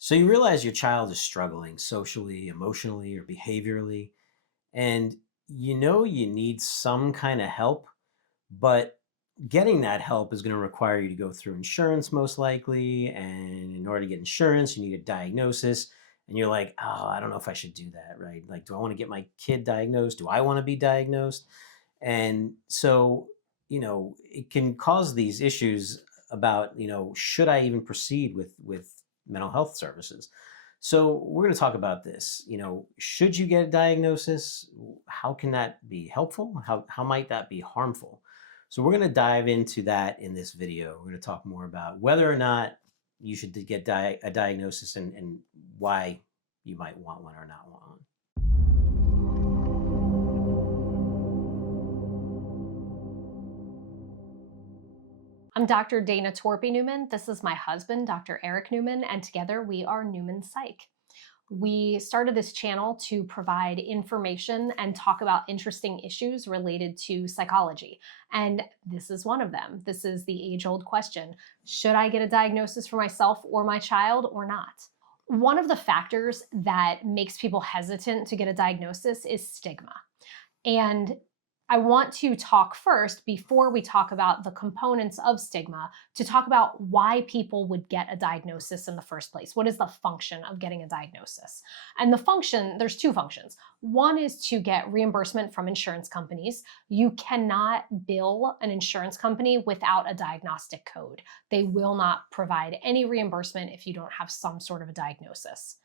So you realize your child is struggling socially, emotionally, or behaviorally, and you know you need some kind of help, but getting that help is going to require you to go through insurance most likely. And in order to get insurance, you need a diagnosis. And you're like, oh, I don't know if I should do that, right? Like, do I want to get my kid diagnosed? Do I want to be diagnosed? And so, it can cause these issues about, should I even proceed with mental health services? So we're going to talk about this. Should you get a diagnosis? How can that be helpful? How might that be harmful? So we're going to dive into that in this video. We're going to talk more about whether or not you should get a diagnosis and why you might want one or not want one. I'm Dr. Dana Torpy Newman. This is my husband, Dr. Eric Newman, and together we are Newman Psych. We started this channel to provide information and talk about interesting issues related to psychology. And this is one of them. This is the age old question: should I get a diagnosis for myself or my child or not? One of the factors that makes people hesitant to get a diagnosis is stigma. And I want to talk first, before we talk about the components of stigma, to talk about why people would get a diagnosis in the first place. What is the function of getting a diagnosis? And the function, there's two functions. One is to get reimbursement from insurance companies. You cannot bill an insurance company without a diagnostic code. They will not provide any reimbursement if you don't have some sort of a diagnosis.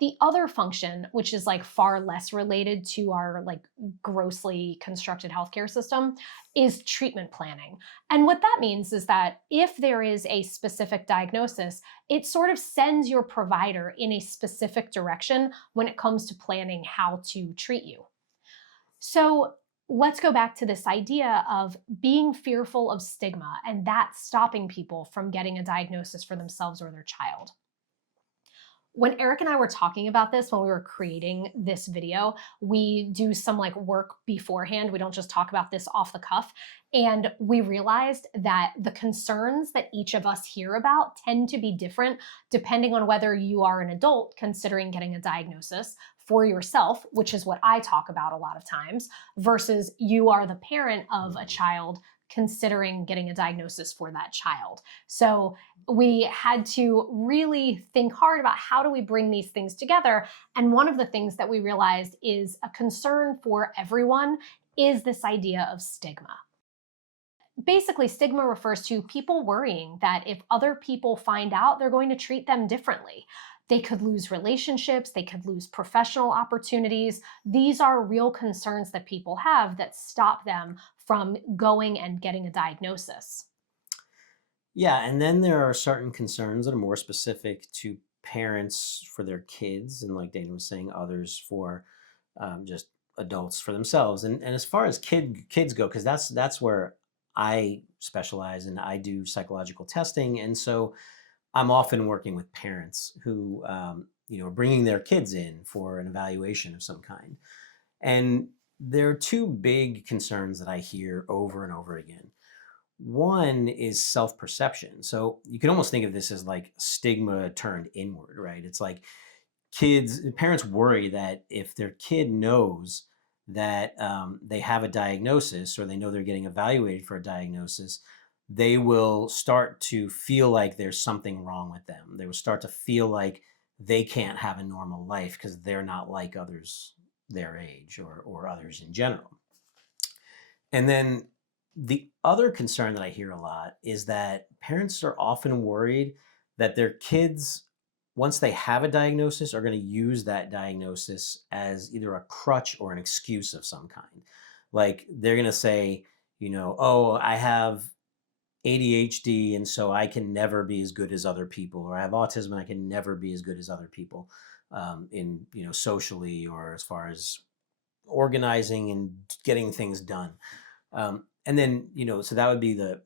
The other function, which is like far less related to our like grossly constructed healthcare system, is treatment planning. And what that means is that if there is a specific diagnosis, it sort of sends your provider in a specific direction when it comes to planning how to treat you. So let's go back to this idea of being fearful of stigma and that stopping people from getting a diagnosis for themselves or their child. When Eric and I were talking about this, when we were creating this video, we do some like work beforehand. We don't just talk about this off the cuff. And we realized that the concerns that each of us hear about tend to be different depending on whether you are an adult considering getting a diagnosis for yourself, which is what I talk about a lot of times, versus you are the parent of a Mhm. child considering getting a diagnosis for that child. So we had to really think hard about how do we bring these things together. And one of the things that we realized is a concern for everyone is this idea of stigma. Basically, stigma refers to people worrying that if other people find out, they're going to treat them differently. They could lose relationships, they could lose professional opportunities. These are real concerns that people have that stop them from going and getting a diagnosis. Yeah, and then there are certain concerns that are more specific to parents for their kids, and like Dana was saying, others for just adults for themselves. And as far as kids go, because that's where I specialize and I do psychological testing, and so I'm often working with parents who are bringing their kids in for an evaluation of some kind, and there are two big concerns that I hear over and over again. One is self perception. So you can almost think of this as like stigma turned inward, right? It's like parents worry that if their kid knows that they have a diagnosis or they know they're getting evaluated for a diagnosis, they will start to feel like there's something wrong with them. They will start to feel like they can't have a normal life because they're not like others their age or others in general. And then the other concern that I hear a lot is that parents are often worried that their kids, once they have a diagnosis, are going to use that diagnosis as either a crutch or an excuse of some kind. Like they're going to say, oh, I have ADHD and so I can never be as good as other people, or I have autism and I can never be as good as other people in, socially or as far as organizing and getting things done. And then, so that would be the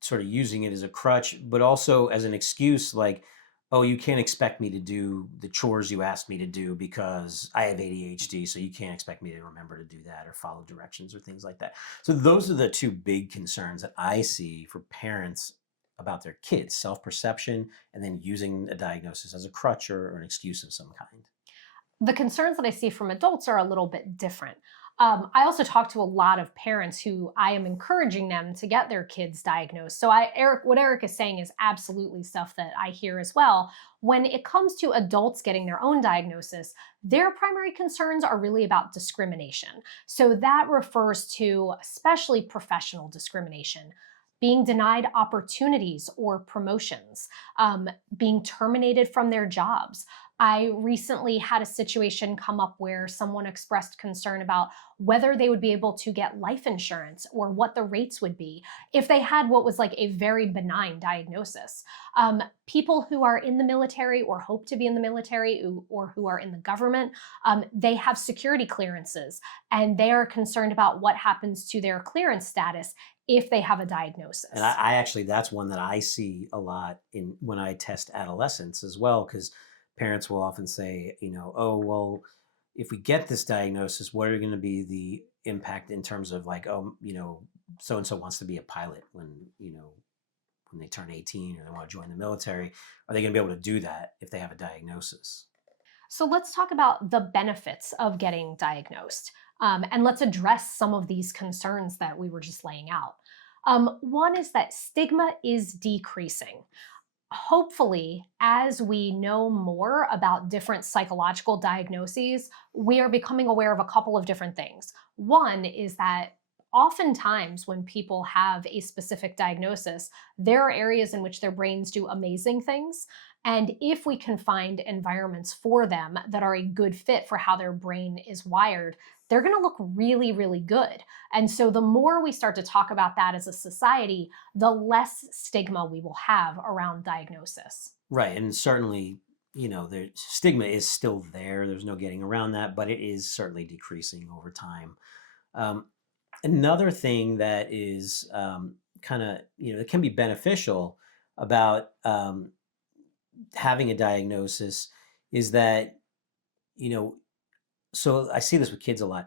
sort of using it as a crutch, but also as an excuse like, oh, you can't expect me to do the chores you asked me to do because I have ADHD. So you can't expect me to remember to do that or follow directions or things like that. So those are the two big concerns that I see for parents about their kids, self-perception, and then using a diagnosis as a crutch or an excuse of some kind. The concerns that I see from adults are a little bit different. I also talk to a lot of parents who I am encouraging them to get their kids diagnosed. So, what Eric is saying is absolutely stuff that I hear as well. When it comes to adults getting their own diagnosis, their primary concerns are really about discrimination. So, that refers to especially professional discrimination. Being denied opportunities or promotions, being terminated from their jobs. I recently had a situation come up where someone expressed concern about whether they would be able to get life insurance or what the rates would be if they had what was like a very benign diagnosis. People who are in the military or hope to be in the military or who are in the government, they have security clearances and they are concerned about what happens to their clearance status if they have a And diagnosis. I actually, that's one that I see a lot in when I test adolescents as well, because parents will often say, oh, well, if we get this diagnosis, what are going to be the impact in terms of like, oh, so and so wants to be a pilot when they turn 18 or they want to join the military. Are they going to be able to do that if they have a diagnosis? So let's talk about the benefits of getting diagnosed. And let's address some of these concerns that we were just laying out. One is that stigma is decreasing. Hopefully, as we know more about different psychological diagnoses, we are becoming aware of a couple of different things. One is that oftentimes when people have a specific diagnosis, there are areas in which their brains do amazing things. And if we can find environments for them that are a good fit for how their brain is wired, they're going to look really, really good. And so the more we start to talk about that as a society, the less stigma we will have around diagnosis. Right. And certainly, the stigma is still there. There's no getting around that, but it is certainly decreasing over time. Um, Another thing that is kind of, that can be beneficial about having a diagnosis is that, you know, so I see this with kids a lot.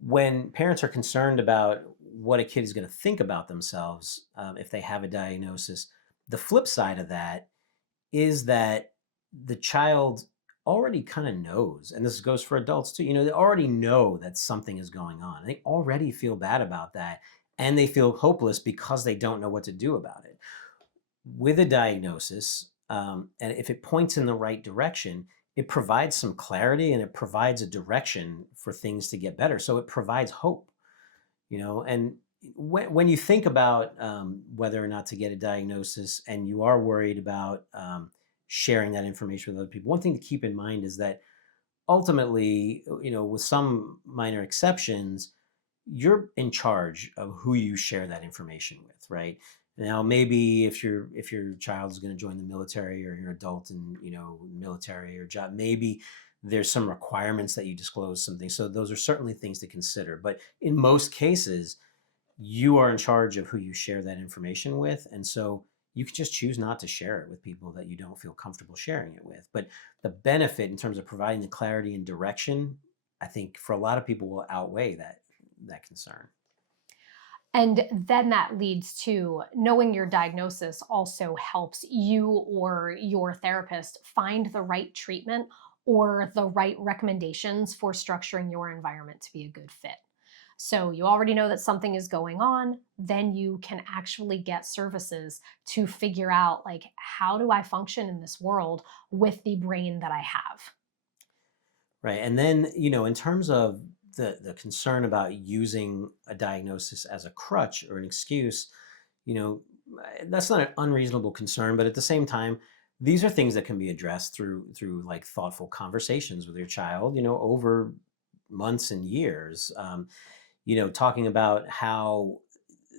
When parents are concerned about what a kid is going to think about themselves if they have a diagnosis, the flip side of that is that the child already kind of knows, and this goes for adults too, they already know that something is going on. They already feel bad about that, and they feel hopeless because they don't know what to do about it. With a diagnosis, and if it points in the right direction, it provides some clarity and it provides a direction for things to get better. So it provides hope, and when you think about whether or not to get a diagnosis and you are worried about sharing that information with other people, one thing to keep in mind is that ultimately, with some minor exceptions, you're in charge of who you share that information with, right? Now, maybe if your child is going to join the military or you're an adult in military or job, maybe there's some requirements that you disclose something. So those are certainly things to consider. But in most cases, you are in charge of who you share that information with, and so you can just choose not to share it with people that you don't feel comfortable sharing it with. But the benefit in terms of providing the clarity and direction, I think for a lot of people will outweigh that concern. And then that leads to knowing your diagnosis also helps you or your therapist find the right treatment or the right recommendations for structuring your environment to be a good fit. So you already know that something is going on, then you can actually get services to figure out like how do I function in this world with the brain that I have. Right. And then, in terms of the concern about using a diagnosis as a crutch or an excuse, you know, that's not an unreasonable concern, but at the same time, these are things that can be addressed through like thoughtful conversations with your child, over months and years. Talking about how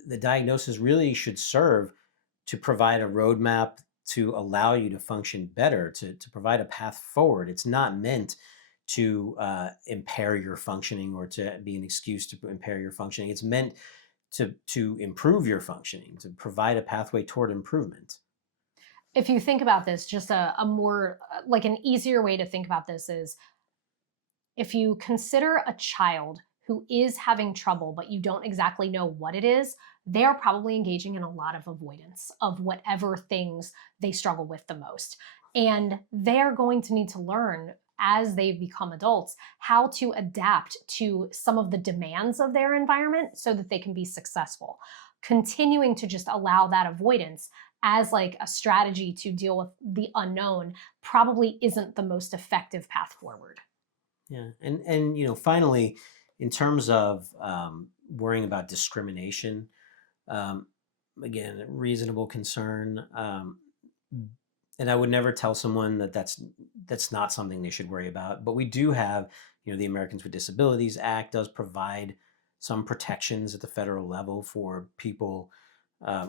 the diagnosis really should serve to provide a roadmap to allow you to function better, to provide a path forward. It's not meant to impair your functioning or to be an excuse to impair your functioning. It's meant to improve your functioning, to provide a pathway toward improvement. If you think about this, just a more like an easier way to think about this is if you consider a child who is having trouble, but you don't exactly know what it is, they are probably engaging in a lot of avoidance of whatever things they struggle with the most. And they're going to need to learn as they become adults how to adapt to some of the demands of their environment so that they can be successful. Continuing to just allow that avoidance as like a strategy to deal with the unknown probably isn't the most effective path forward. Yeah, and finally, in terms of worrying about discrimination, um, again, a reasonable concern. And I would never tell someone that that's not something they should worry about. But we do have, the Americans with Disabilities Act does provide some protections at the federal level for people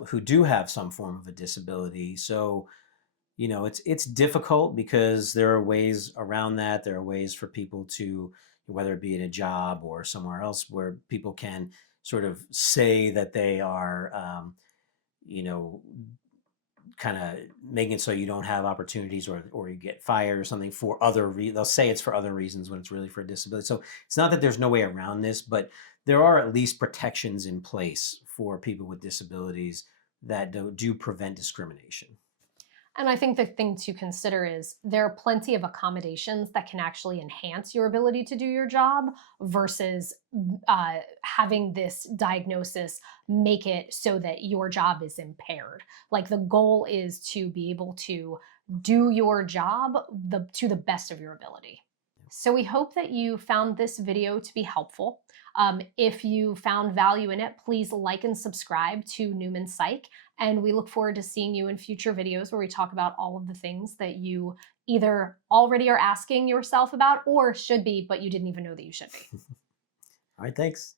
who do have some form of a disability. So it's difficult because there are ways around that. There are ways for people to, whether it be in a job or somewhere else, where people can sort of say that they are, you know, kind of making it so you don't have opportunities, or you get fired or something for they'll say it's for other reasons when it's really for a disability. So it's not that there's no way around this, but there are at least protections in place for people with disabilities that do prevent discrimination. And I think the thing to consider is there are plenty of accommodations that can actually enhance your ability to do your job versus having this diagnosis make it so that your job is impaired. Like the goal is to be able to do your job to the best of your ability. So we hope that you found this video to be helpful. If you found value in it, please like and subscribe to Newman Psych. And we look forward to seeing you in future videos where we talk about all of the things that you either already are asking yourself about or should be, but you didn't even know that you should be. All right, thanks.